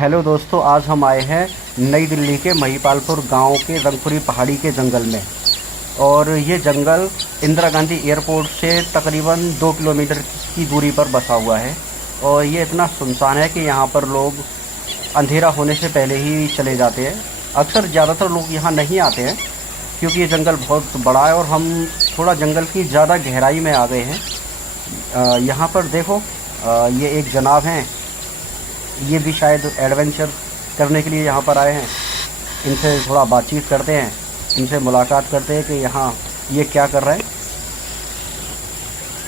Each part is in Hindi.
हेलो दोस्तों, आज हम आए हैं नई दिल्ली के महिपालपुर गांव के रंगपुरी पहाड़ी के जंगल में। और ये जंगल इंदिरा गांधी एयरपोर्ट से तकरीबन 2 किलोमीटर की दूरी पर बसा हुआ है। और ये इतना सुनसान है कि यहाँ पर लोग अंधेरा होने से पहले ही चले जाते हैं। अक्सर ज़्यादातर लोग यहाँ नहीं आते हैं क्योंकि ये जंगल बहुत बड़ा है और हम थोड़ा जंगल की ज़्यादा गहराई में आ गए हैं। यहाँ पर देखो, ये एक जनाब हैं, ये भी शायद एडवेंचर करने के लिए यहाँ पर आए हैं। इनसे थोड़ा बातचीत करते हैं, इनसे मुलाकात करते हैं कि यहाँ ये क्या कर रहे हैं।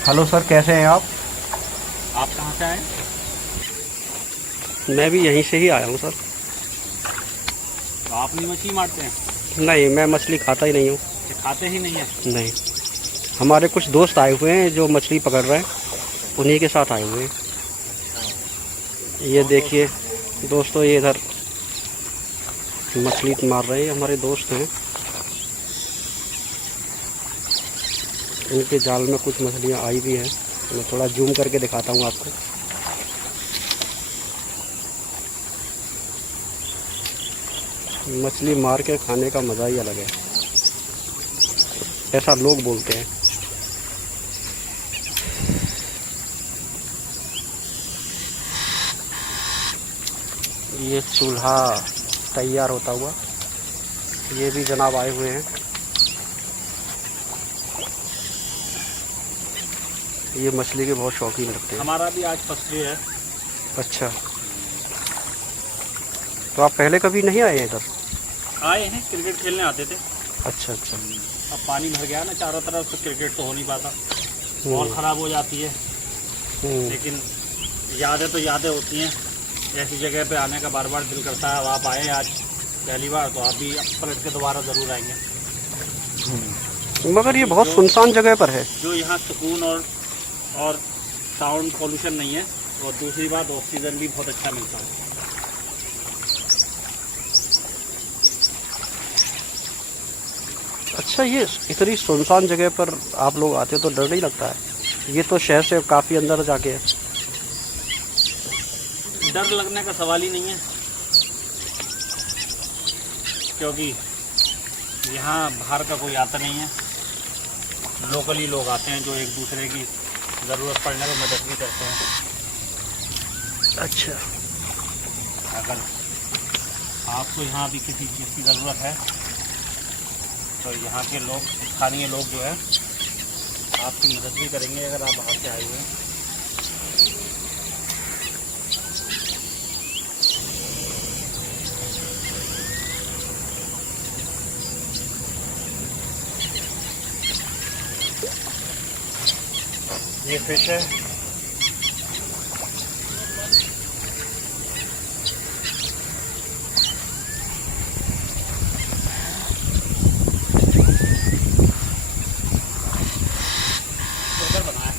हेलो सर, कैसे हैं आप? आप कहाँ से आए? मैं भी यहीं से ही आया हूँ सर। तो आप नहीं मछली मारते हैं? नहीं, मैं मछली खाता ही नहीं हूँ। खाते ही नहीं है? नहीं, हमारे कुछ दोस्त आए हुए हैं जो मछली पकड़ रहे हैं, उन्हीं के साथ आए हुए हैं। ये देखिए दोस्तों, ये इधर मछली मार रहे हैं, हमारे दोस्त हैं। इनके जाल में कुछ मछलियाँ आई भी हैं। मैं थोड़ा जूम करके दिखाता हूँ आपको। मछली मार के खाने का मज़ा ही अलग है, ऐसा लोग बोलते हैं। ये चूल्हा तैयार होता हुआ, ये भी जनाब आए हुए हैं। ये मछली के बहुत शौकीन लगते हैं। हमारा भी आज फर्स्ट डे है। अच्छा, तो आप पहले कभी नहीं आए हैं इधर? आए हैं, क्रिकेट खेलने आते थे। अच्छा अच्छा। अब पानी भर गया ना चारों तरफ, तो क्रिकेट तो हो नहीं पाता, बॉल ख़राब हो जाती है। लेकिन यादें तो यादें होती हैं। ऐसी जगह पे आने का बार बार दिल करता है। अब आप आए आज पहली बार, तो आप भी पलट के दोबारा ज़रूर आएंगे। मगर ये बहुत सुनसान जगह पर है। जो यहाँ सुकून और साउंड पोल्यूशन नहीं है, और दूसरी बात ऑक्सीजन भी बहुत अच्छा मिलता है। अच्छा, ये इतनी सुनसान जगह पर आप लोग आते हो तो डर नहीं लगता है? ये तो शहर से काफ़ी अंदर जाके है। डर लगने का सवाल ही नहीं है, क्योंकि यहाँ बाहर का कोई आता नहीं है। लोकली लोग आते हैं जो एक दूसरे की ज़रूरत पड़ने पर मदद भी करते हैं। अच्छा, अगर आपको यहाँ भी किसी चीज़ की ज़रूरत है तो यहाँ के लोग, स्थानीय लोग जो है, आपकी मदद भी करेंगे अगर आप बाहर से आए हुए हैं। ये फिश है। उधर बना है।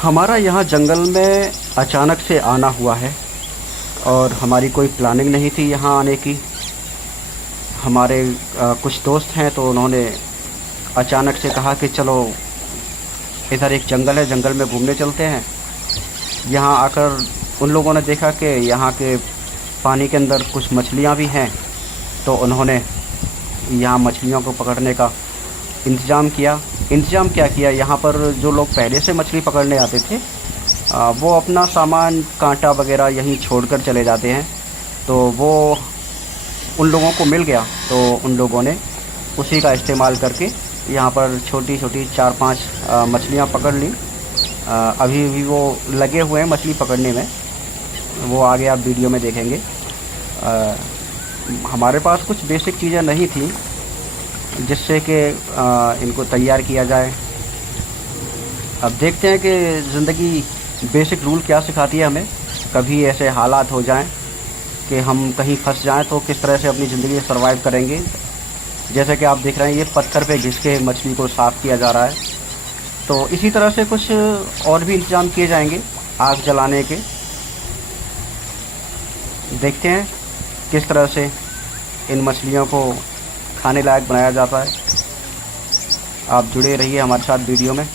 हमारा यहाँ जंगल में अचानक से आना हुआ है और हमारी कोई प्लानिंग नहीं थी यहाँ आने की। हमारे कुछ दोस्त हैं तो उन्होंने अचानक से कहा कि चलो इधर एक जंगल है, जंगल में घूमने चलते हैं। यहाँ आकर उन लोगों ने देखा कि यहाँ के पानी के अंदर कुछ मछलियाँ भी हैं, तो उन्होंने यहाँ मछलियों को पकड़ने का इंतज़ाम क्या किया, यहाँ पर जो लोग पहले से मछली पकड़ने आते थे वो अपना सामान, कांटा वगैरह यहीं छोड़कर चले जाते हैं। तो वो उन लोगों को मिल गया, तो उन लोगों ने उसी का इस्तेमाल करके यहाँ पर छोटी छोटी 4-5 मछलियाँ पकड़ ली। अभी भी वो लगे हुए हैं मछली पकड़ने में, वो आगे आप वीडियो में देखेंगे। हमारे पास कुछ बेसिक चीज़ें नहीं थी जिससे कि इनको तैयार किया जाए। अब देखते हैं कि ज़िंदगी बेसिक रूल क्या सिखाती है हमें। कभी ऐसे हालात हो जाएं कि हम कहीं फंस जाएं तो किस तरह से अपनी ज़िंदगी सर्वाइव करेंगे। जैसे कि आप देख रहे हैं, ये पत्थर पे घिस के मछली को साफ़ किया जा रहा है। तो इसी तरह से कुछ और भी इंतज़ाम किए जाएंगे आग जलाने के। देखते हैं किस तरह से इन मछलियों को खाने लायक बनाया जाता है। आप जुड़े रहिए हमारे साथ, वीडियो में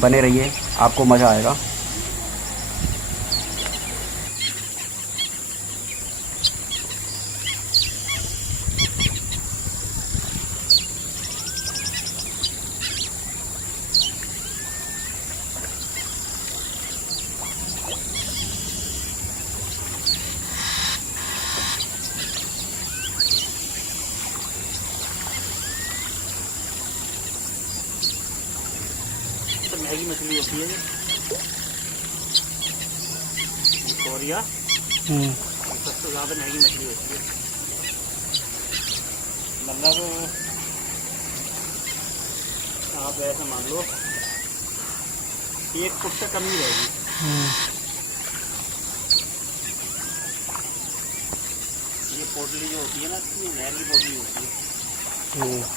बने रहिए, आपको मज़ा आएगा। तो महंगी मछली होती है ये कोरिया, सबसे ज़्यादा महंगी मछली होती है। मतलब आप ऐसा मान लो 1 फुट से कम ही रहेगी। ये पोटली जो होती है ना, इसकी महंगी पोटली होती है।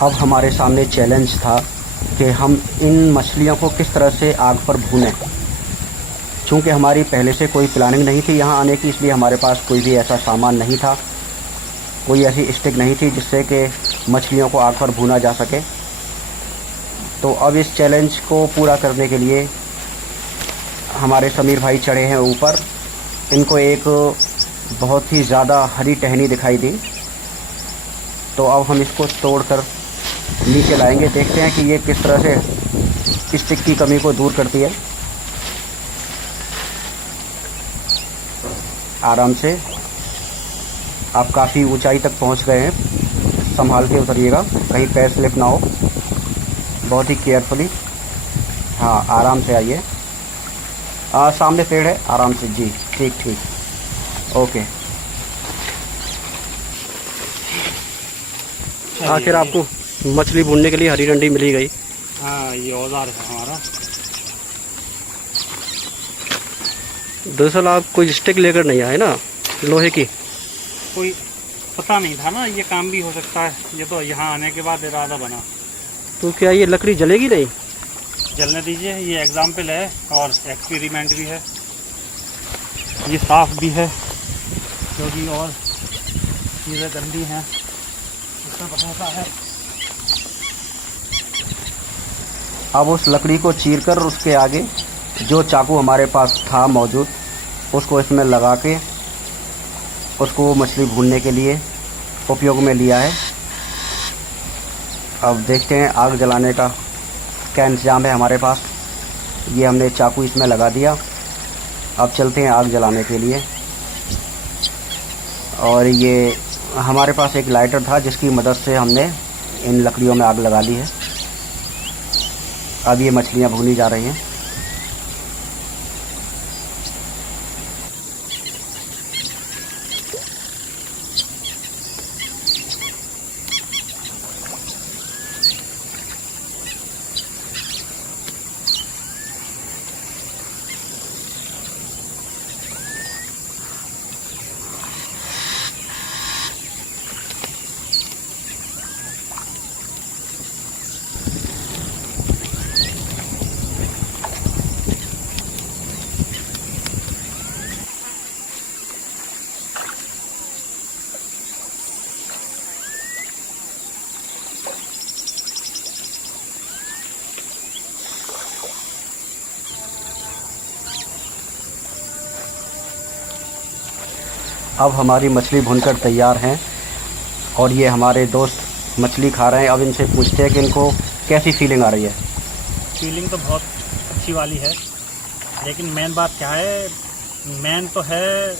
अब हमारे सामने चैलेंज था कि हम इन मछलियों को किस तरह से आग पर भूनें। चूँकि हमारी पहले से कोई प्लानिंग नहीं थी यहाँ आने की, इसलिए हमारे पास कोई भी ऐसा सामान नहीं था, कोई ऐसी स्टिक नहीं थी जिससे कि मछलियों को आग पर भूना जा सके। तो अब इस चैलेंज को पूरा करने के लिए हमारे समीर भाई चढ़े हैं ऊपर। इनको एक बहुत ही ज़्यादा हरी टहनी दिखाई दी, तो अब हम इसको तोड़कर नीचे लाएंगे। देखते हैं कि ये किस तरह से स्टिक की कमी को दूर करती है। आराम से, आप काफ़ी ऊंचाई तक पहुंच गए हैं, संभाल के उतरिएगा, कहीं पैर स्लिप ना हो, बहुत ही केयरफुली। हाँ, आराम से आइए। सामने पेड़ है, आराम से जी। ठीक ठीक, ओके। आखिर आपको मछली भूनने के लिए हरी डंडी मिली गई। हाँ, ये औजार है हमारा। दरअसल आप कोई स्टिक लेकर नहीं आए ना, लोहे की? कोई पता नहीं था ना ये काम भी हो सकता है, ये तो यहाँ आने के बाद इरादा बना। तो क्या ये लकड़ी जलेगी नहीं? जलने दीजिए, ये एग्जाम्पल है और एक्सपेरिमेंट भी है, ये साफ भी है, क्योंकि और चीज़ें गंदी हैं इसमें पता है। अब उस लकड़ी को चीरकर उसके आगे जो चाकू हमारे पास था मौजूद, उसको इसमें लगा के उसको मछली भूनने के लिए उपयोग में लिया है। अब देखते हैं आग जलाने का क्या इंतज़ाम है हमारे पास। ये हमने चाकू इसमें लगा दिया, अब चलते हैं आग जलाने के लिए। और ये हमारे पास एक लाइटर था जिसकी मदद से हमने इन लकड़ियों में आग लगा ली है। अब ये मछलियाँ भूनी जा रही हैं। अब हमारी मछली भुनकर तैयार हैं और ये हमारे दोस्त मछली खा रहे हैं। अब इनसे पूछते हैं कि इनको कैसी फीलिंग आ रही है। फीलिंग तो बहुत अच्छी वाली है, लेकिन मेन बात क्या है, मेन तो है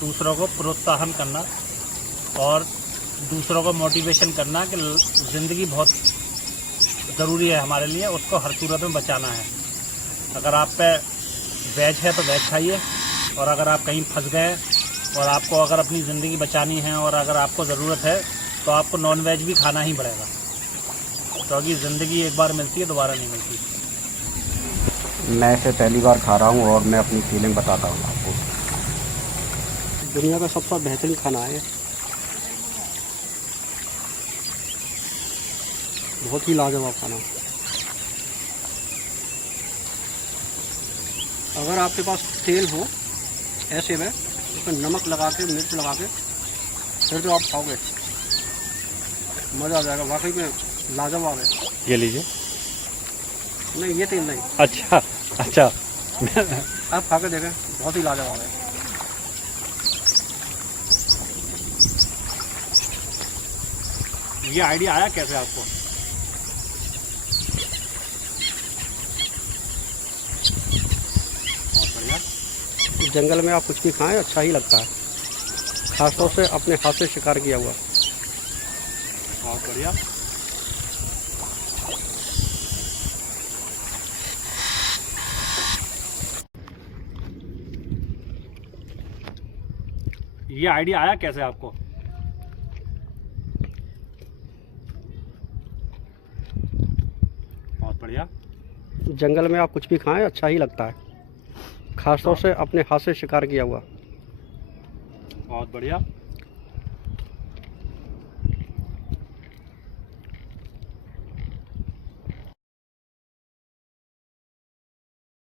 दूसरों को प्रोत्साहन करना और दूसरों को मोटिवेशन करना कि ज़िंदगी बहुत ज़रूरी है हमारे लिए, उसको हर सूरत में बचाना है। अगर आप पे वेज है तो वेज खाइए, और अगर आप कहीं फंस गए और आपको अगर अपनी ज़िंदगी बचानी है और अगर आपको ज़रूरत है तो आपको नॉन वेज भी खाना ही पड़ेगा, क्योंकि ज़िंदगी एक बार मिलती है, दोबारा नहीं मिलती। मैं इसे पहली बार खा रहा हूँ और मैं अपनी फीलिंग बताता हूँ आपको। दुनिया का सबसे बेहतरीन खाना है। बहुत ही लाजवाब खाना। अगर आपके पास तेल हो ऐसे में, उसमें नमक लगा के, मिर्च लगा के, फिर तो आप खाओगे, मज़ा आ जाएगा। वाकई में लाजवाब है। ये लीजिए। नहीं, ये तेल नहीं। अच्छा अच्छा। आप खा के देखें, बहुत ही लाजवाब है। ये आइडिया आया कैसे आपको? बहुत बढ़िया। जंगल में आप कुछ भी खाएं अच्छा ही लगता है, खासतौर से अपने हाथ से शिकार किया हुआ। बहुत बढ़िया। ये आइडिया आया कैसे आपको? बहुत बढ़िया। जंगल में आप कुछ भी खाएं अच्छा ही लगता है, खासतौर से अपने हाथ से शिकार किया हुआ। बहुत बढ़िया।